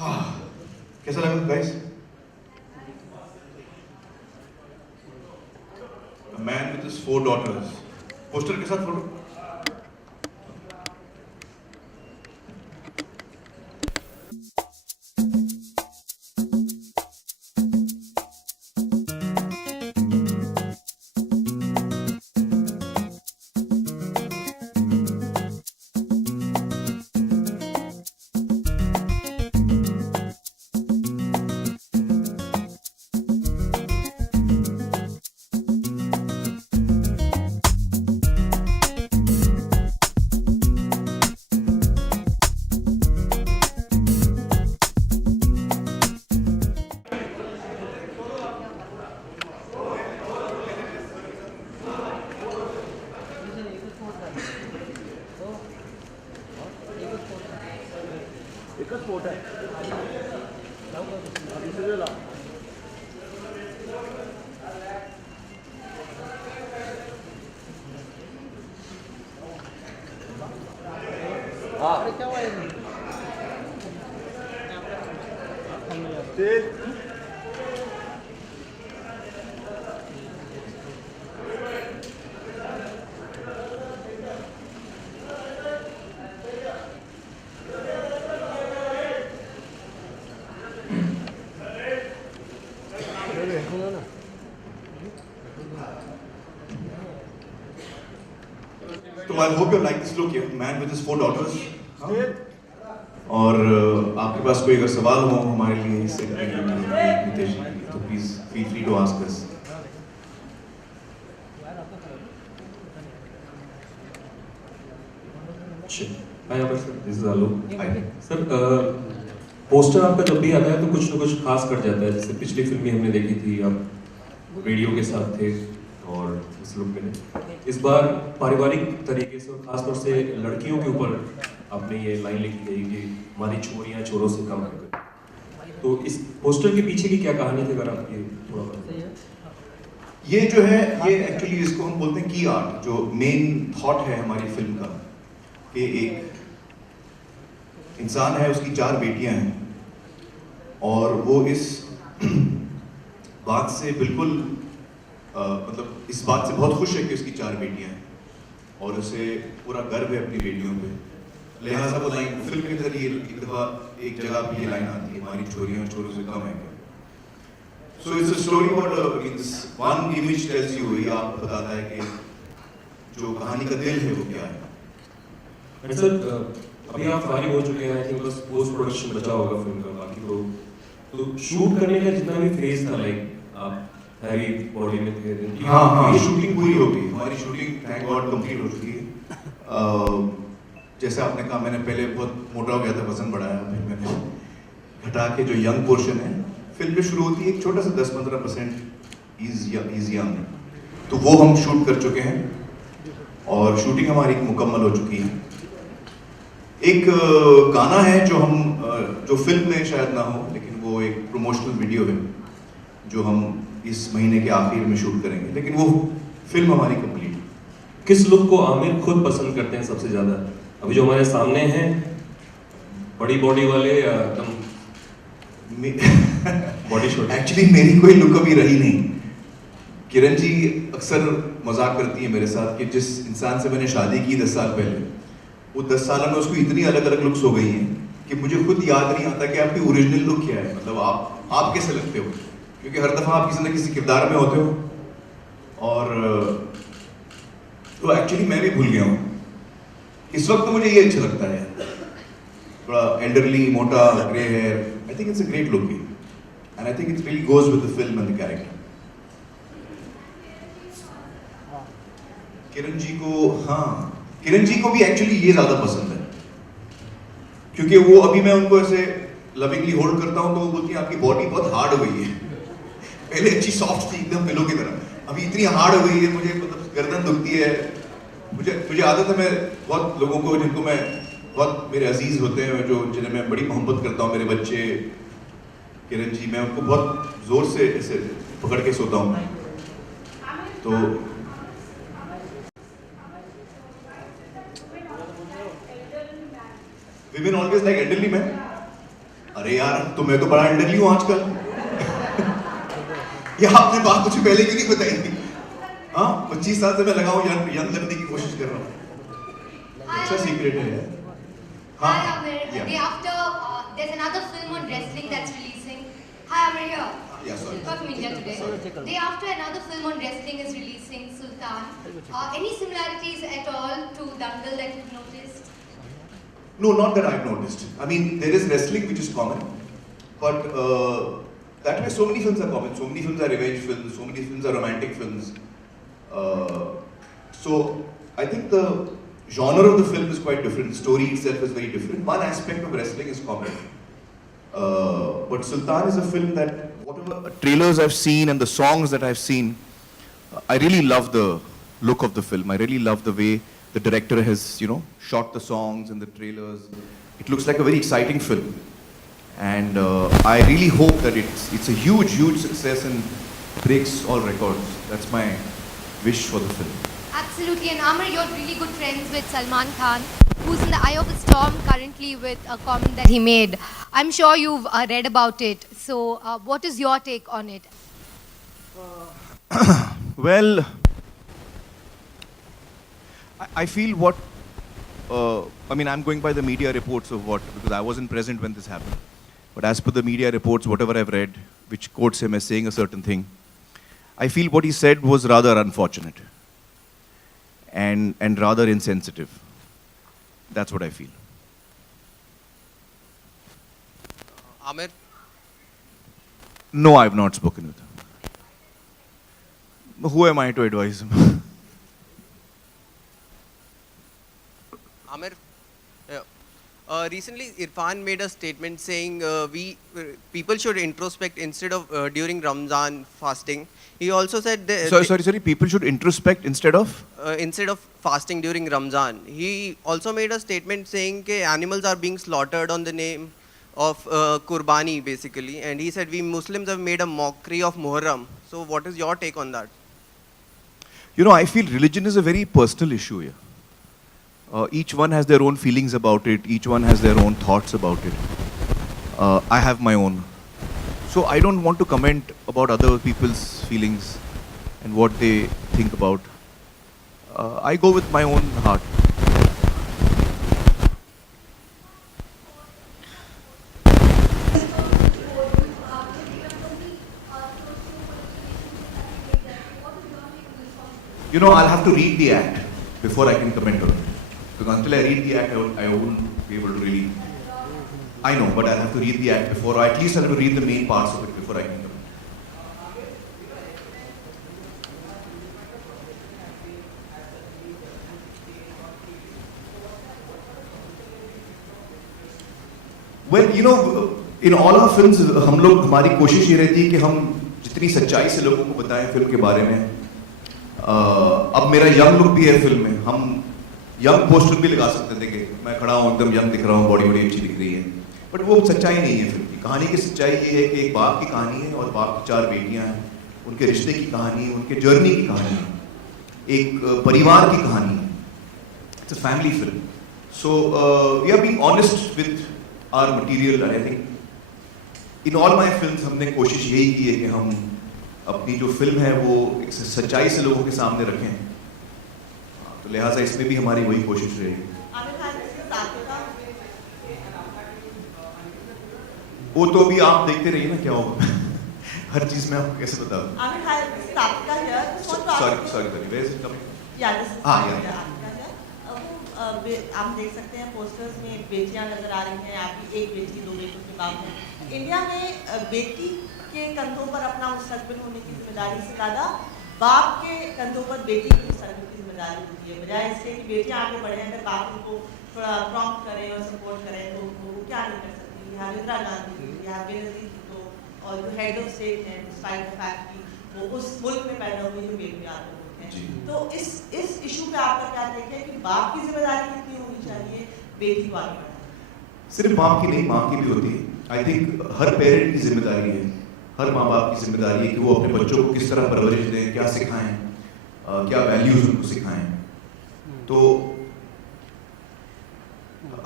हाँ, कैसा लगा guys? A man with his 4 daughters. Poster के साथ फोटो। एकच पोट आहे दुसरे लाव हाँ क्या हुआ तेज तो I hope you like this look here, man with his 4 daughters। और आपके पास कोई अगर सवाल हो हमारे लिए इससे नितेश जी, तो please feel free to ask us. Hi Amar sir, this is Alok. Sir poster आपका जब भी आता है तो कुछ ना कुछ खास कर जाता है। जैसे पिछली फिल्म भी हमने देखी थी, आप रेडियो के साथ थे और इस लुक में इस बार पारिवारिक तरीके से और खासतौर से लड़कियों के ऊपर आपने ये लाइन लिखी गई कि हमारी छोरियां चोरों से कम है। तो इस पोस्टर के पीछे की क्या कहानी थी, अगर आप ये थोड़ा बताएं। ये जो है, ये एक्चुअली इसको हम बोलते हैं की आर्ट, जो मेन थॉट है हमारी फिल्म का, कि एक इंसान है, उसकी 4 बेटियां हैं और वो इस बात से बिल्कुल मतलब इस बात से बहुत खुश है कि उसकी 4 बेटियां हैं और उसे पूरा गर्व है अपनी बेटियों पे। लिहाजा वो लाइन फिल्म के जरिए एक दफा एक जगह पे ये लाइन आती है, हमारी छोरियां चोरों से कम है। So it's a story about means one image tells you, ये आप बताता है कि जो कहानी का दिल है वो क्या है। सर अभी आप फारिग हो चुके हैं, कि बस पोस्ट प्रोडक्शन बचा होगा फिल्म का, बाकी तो शूट करने का जितना भी फेज था, लाइक आप हैवी बॉडी में थे। हाँ, ये शूटिंग पूरी हो गई, हमारी शूटिंग थैंक गॉड कंप्लीट हो चुकी है। जैसे आपने कहा, मैंने पहले बहुत मोटा हो गया था, वजन बढ़ाया, फिर मैंने घटा के जो यंग पोर्शन है फिल्म में शुरू होती है एक छोटा सा 10-15% इज यंग, तो वो हम शूट कर चुके हैं और शूटिंग हमारी मुकम्मल हो चुकी है। एक गाना है जो फिल्म में शायद ना हो, लेकिन वो एक प्रमोशनल वीडियो है जो हम इस महीने के आखिर में शूट करेंगे, लेकिन वो फिल्म हमारी कंप्लीट है। किस लुक को आमिर खुद पसंद करते हैं सबसे ज्यादा? अभी जो हमारे सामने हैं, बड़ी बॉडी वाले या एकदम बॉडी शॉट? एक्चुअली मेरी कोई लुक अभी रही नहीं। किरण जी अक्सर मजाक करती है मेरे साथ कि जिस इंसान से मैंने शादी की 10 साल पहले, वो 10 साल में उसको इतनी अलग अलग लुक्स हो गई हैं कि मुझे खुद याद नहीं आता कि आपकी ओरिजिनल लुक क्या है। मतलब आप कैसे लगते हो, क्योंकि हर दफा आप किसी न किसी किरदार में होते हो और तो एक्चुअली मैं भी भूल गया हूँ। इस वक्त तो मुझे ये अच्छा लगता है, थोड़ा एल्डरली, मोटा, grey hair. I think it's a great look and I think it really goes with the film and the character. Kiran ji को, हाँ, किरण जी को भी एक्चुअली ये ज्यादा पसंद है, क्योंकि वो अभी मैं उनको ऐसे लविंगली होल्ड करता हूँ तो वो बोलती है आपकी बॉडी बहुत हार्ड हो गई है। पहले अच्छी सॉफ्ट थी एकदम पिलो की तरह, अभी इतनी हार्ड हो गई है, मुझे मतलब गर्दन दुखती है। मुझे आदत है, मैं बहुत लोगों को जिनको मैं बहुत मेरे अजीज होते हैं, जो जिन्हें मैं बड़ी मोहब्बत करता हूँ, मेरे बच्चे, किरण जी, मैं उनको बहुत जोर से ऐसे पकड़ के सोता हूँ। तो women always like elderly men. अरे यार तो मैं तो बड़ा अंडरली हूँ आजकल। ये आपने बात मुझे पहले क्यों नहीं बताई थी? हाँ 25 साल से मैं लगा हूँ यंग लगने की कोशिश कर रहा हूँ। अच्छा सीक्रेट है यार। Hi Amir, the day after there's another film on wrestling that's releasing. Hi Amir here. Yeah, sorry. Got from India today. Day after another film on wrestling is releasing, Sultan. Any similarities at all to Dangal that you've noticed? No, not that I've noticed. I mean, there is wrestling which is common, but that way so many films are common. So many films are revenge films. So many films are romantic films. So I think the genre of the film is quite different. The story itself is very different. One aspect of wrestling is common. But Sultan is a film that whatever trailers I've seen and the songs that I've seen, I really love the look of the film. I really love the way the director has, shot the songs and the trailers. It looks like a very exciting film. And I really hope that it's a huge, huge success and breaks all records. That's my wish for the film. Absolutely, and Amir, you're really good friends with Salman Khan, who's in the eye of a storm currently with a comment that he made. I'm sure you've read about it. So, what is your take on it? Well, I feel what, I'm going by the media reports of what, because I wasn't present when this happened. But as per the media reports, whatever I've read, which quotes him as saying a certain thing, I feel what he said was rather unfortunate and rather insensitive. That's what I feel. Amir, No, I've not spoken with him. Who am I to advise him? Amir, recently Irfan made a statement saying people should introspect instead of during Ramzan fasting. He also said Sorry. People should introspect instead of? Instead of fasting during Ramzan. He also made a statement saying that animals are being slaughtered on the name of Qurbani basically, and he said we Muslims have made a mockery of Muharram. So what is your take on that? I feel religion is a very personal issue here. Each one has their own feelings about it. Each one has their own thoughts about it. I have my own. So I don't want to comment about other people's feelings and what they think about. I go with my own heart. I'll have to read the act before I can comment on it. Because until I read the act, I won't be able to really. I know, but I'll have to read the act before, or at least I'll have to read the main parts of it before I can comment. Well, in all our films, हमारी कोशिश ये रहती है कि हम जितनी सच्चाई से लोगों को बताएं फिल्म के बारे में. अब मेरा यंग लुक भी है फिल्म में. हम यंग पोस्टर भी लगा सकते थे कि मैं खड़ा हूँ एकदम यंग दिख रहा हूँ, बॉडी बड़ी अच्छी दिख रही है. बट वो सच्चाई नहीं है फिल्म की. कहानी की सच्चाई ये है कि एक बाप की कहानी है और बाप की 4 बेटियां हैं. उनके रिश्ते की कहानी है, उनके जर्नी की कहानी है, एक परिवार की कहानी है. It's a family film. So we are being honest with our material. I think in all my films हमने कोशिश यही की है कि हम अपनी जो फिल्म है वो एक सच्चाई से लोगों के सामने रखें. तो लिहाजा इसमें भी हमारी वही कोशिश रहेगी. वो तो अभी आप देखते रहिए ना क्या होगा. हर चीज में आपको कैसे बताऊं. आप देख सकते हैं पोस्टर्स में बेटियां नजर आ रही हैं. आपकी एक बेटी 2 बेटों के बाप हैं. इंडिया में बेटी के कंधों पर अपना मुस्तकबिल होने की जिम्मेदारी से ज़्यादा बाप के कंधों पर बेटी की मुस्तकबिल की जिम्मेदारी होती है. बजाय इसके कि बेटियां आगे बढ़े, अगर बाप उनको थोड़ा प्रॉम्प्ट करें और सपोर्ट करें तो वो क्या नहीं कर सकती. यहाँ इंदिरा गांधी, यहाँ बेनजीर भुट्टो और जो हेड ऑफ स्टेट हैं, डिस्पाइट द फैक्ट कि वो उस मुल्क में पैदा हुई जो बेटियां हैं. तो इस इशू पे आपका क्या टेक है कि बाप की जिम्मेदारी कितनी होनी चाहिए बेटी को आगे बढ़ाने? सिर्फ बाप की नहीं, माँ की भी होती है. आई थिंक हर पेरेंट की जिम्मेदारी है, हर माँ बाप की जिम्मेदारी है कि वो अपने बच्चों को किस तरह परवरिश दें, क्या सिखाएं, क्या वैल्यूज उनको सिखाएं. तो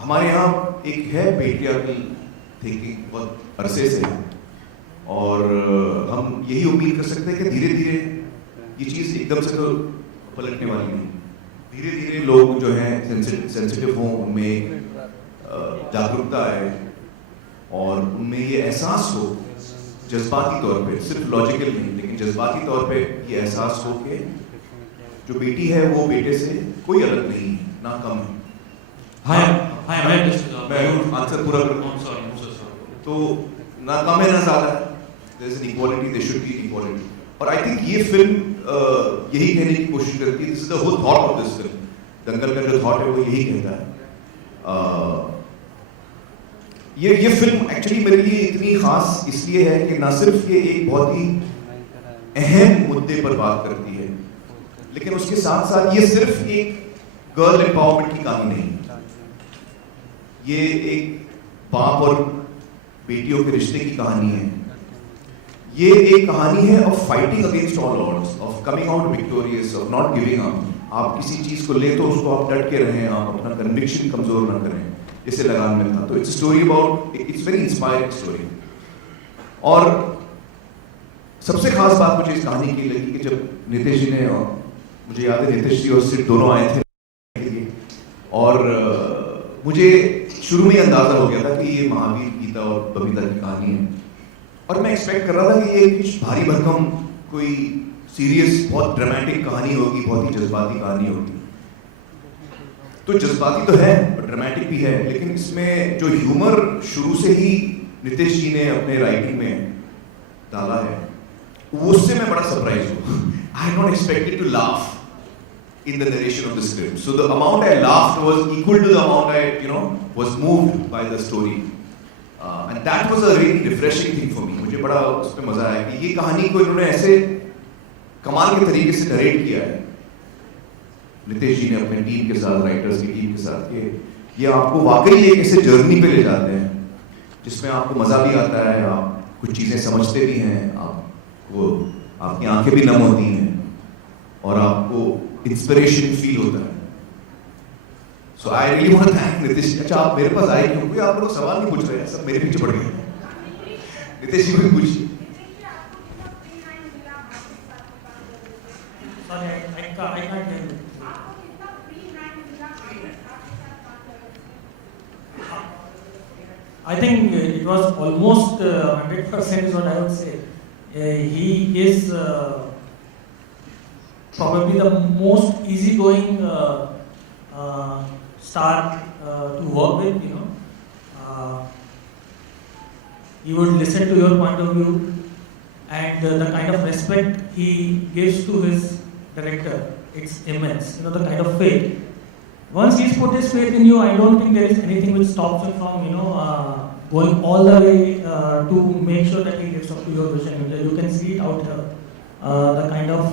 हमारे यहाँ एक है पेट्रियार्कल थिंकिंग बहुत अरसे से है और हम यही उम्मीद कर सकते हैं कि धीरे धीरे ये चीज़ एकदम से तो पलटने वाली नहीं। धीरे धीरे लोग जो हैं सेंसिटिव हों, उनमें जागरूकता आए और उनमें ये एहसास हो जज्बाती तौर पे, सिर्फ लॉजिकल नहीं लेकिन जज्बाती तौर पे ये एहसास हो कि जो बेटी है वो बेटे से कोई अलग नहीं है, ना कम है। मैं आंसर पूरा कर तो ना कम है ना ज़्यादा है, there is an equality, there should be equality. और आई थिंक ये फिल्म यही कहने की कोशिश करती है, this is the whole thought of this film. Dangal का जो थॉट है वो यही कहता है। ये फिल्म एक्चुअली मेरे लिए इतनी खास इसलिए है कि ना सिर्फ ये एक बहुत ही अहम मुद्दे पर बात करती है, लेकिन उसके साथ साथ ये सिर्फ एक गर्ल एम्पावरमेंट की कहानी नहीं, ये एक बाप और बेटियों के रिश्ते की कहानी है। ये एक कहानी है of fighting against all odds, of coming out victorious, of not giving up. आप किसी चीज को ले तो उसको आप डट के रहें, आप अपना कन्विक्शन कमजोर ना करें, जैसे लगान में था। तो it's story about, it's very inspiring story. और सबसे खास बात मुझे इस कहानी की लगी कि जब नितेश जी ने, और मुझे याद है नितेश जी और सिर्फ दोनों आए थे और मुझे शुरू में अंदाजा हो गया था कि ये महावीर, गीता और बबीता की कहानी है और मैं एक्सपेक्ट कर रहा था कि ये कुछ भारी भरकम कोई सीरियस बहुत ड्रामेटिक कहानी होगी, बहुत ही जज्बाती कहानी होगी। तो जज्बाती तो है और ड्रामेटिक भी है, लेकिन इसमें जो ह्यूमर शुरू से ही नितेश जी ने अपने राइटिंग में डाला है उससे मैं बड़ा सरप्राइज हूँ। I had not expected to laugh in the narration of the script. So the amount I laughed was equal to the amount I, was moved by the story. And that was a really refreshing thing for me. मुझे बड़ा उसमें मजा आया कि ये कहानी को इन्होंने ऐसे कमाल के तरीके से नरेट किया है नितेश जी ने अपने टीम के साथ, राइटर्स की टीम के साथ, कि ये आपको वाकई एक ऐसे जर्नी पे ले जाते हैं जिसमें आपको मजा भी आता है, आप कुछ चीजें समझते भी हैं, आपको आपकी आंखें भी नम होती हैं और आपको इंस्पिरेशन फील होता है। So I really want to thank Nitesh. अच्छा आप मेरे पास आए क्यों? कोई आप लोग सवाल नहीं पूछ रहे हैं, सब मेरे पीछे पड़ गए। नितेश जी को पूछिए। I think it was almost 100% is what I would say. He is probably the most easygoing star to work with. He would listen to your point of view, and the kind of respect he gives to his director, it's immense. The kind of faith. Once he's put his faith in you, I don't think there is anything which stops him from, going all the way to make sure that he lives up to your vision. You can see it out here. The kind of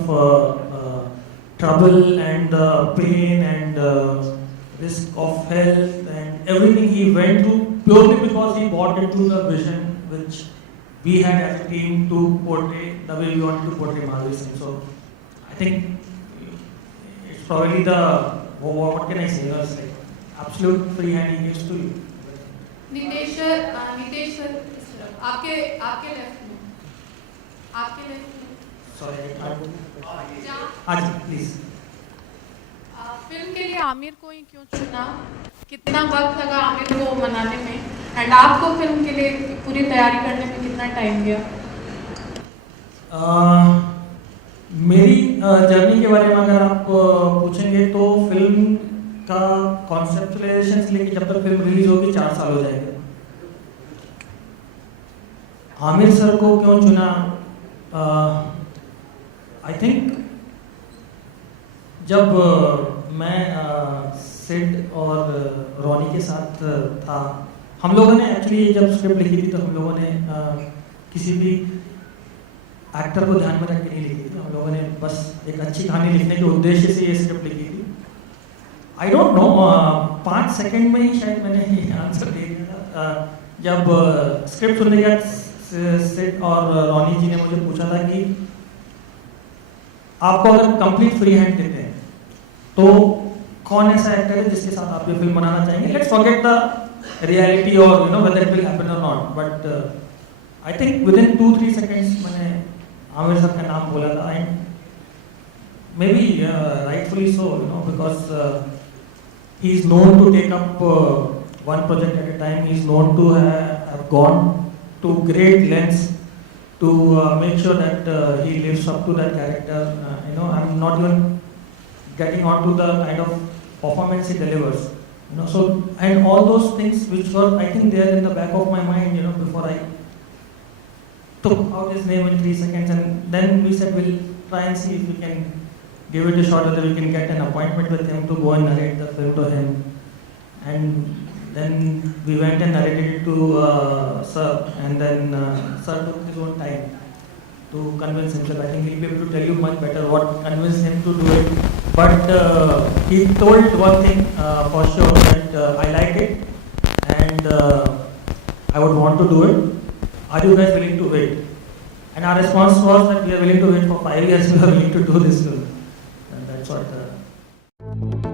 trouble and the pain and risk of health and everything he went through purely because he bought into the vision which we had as a team to portray the way we wanted to portray Mahavir Singh. So I think it's probably what can I say? It's like absolute free hand he gives to you. Nitesh sir इस तरफ आपके left में Sorry, आज please. Film के लिए आमिर को ही क्यों चुना? कितना वक्त लगा आमिर को मनाने में? एंड आपको फिल्म के लिए पूरी तैयारी करने में कितना टाइम गया? मेरी जर्नी के बारे में अगर आप पूछेंगे तो फिल्म का कॉन्सेप्चुलाइजेशन से लेकर जब तक फिल्म रिलीज होगी 4 साल हो जाएंगे। आमिर सर को क्यों चुना? आई थिंक जब मैं सिड और रॉनी के साथ था, हम लोगों ने एक्चुअली जब स्क्रिप्ट लिखी थी तो हम लोगों ने किसी भी एक्टर को ध्यान में रख के नहीं लिखी थी। हम लोगों ने बस एक अच्छी कहानी लिखने के उद्देश्य से ये स्क्रिप्ट लिखी थी। आई डोंट नो 5 सेकंड में ही शायद मैंने ये आंसर दे दिया था। जब स्क्रिप्ट सुनने के बाद सिड और रॉनी जी ने मुझे पूछा था कि आपको अगर कंप्लीट फ्री हैंड देते हैं तो कौन ऐसा एक्टर है जिसके साथ आप ये फिल्म बनाना चाहेंगे? Let's forget the reality or whether it will happen or not. But I think within 2-3 seconds मैंने आमिर साहब का नाम बोला था, and maybe rightfully so, because he is known to take up one project at a time. He is known to have gone to great lengths to make sure that he lives up to that character. I'm not even getting on to the kind of performance he delivers. So, and all those things which were, I think, there in the back of my mind, before I took out his name in 3 seconds, and then we said we'll try and see if we can give it a shot, whether we can get an appointment with him to go and narrate the film to him. And then we went and narrated it to Sir, and then Sir took his own time to convince himself. I think he'll be able to tell you much better what convinced him to do it. But he told one thing for sure, that I like it and I would want to do it. Are you guys willing to wait? And our response was that we are willing to wait for 5 years. We are willing to do this film. And that's what.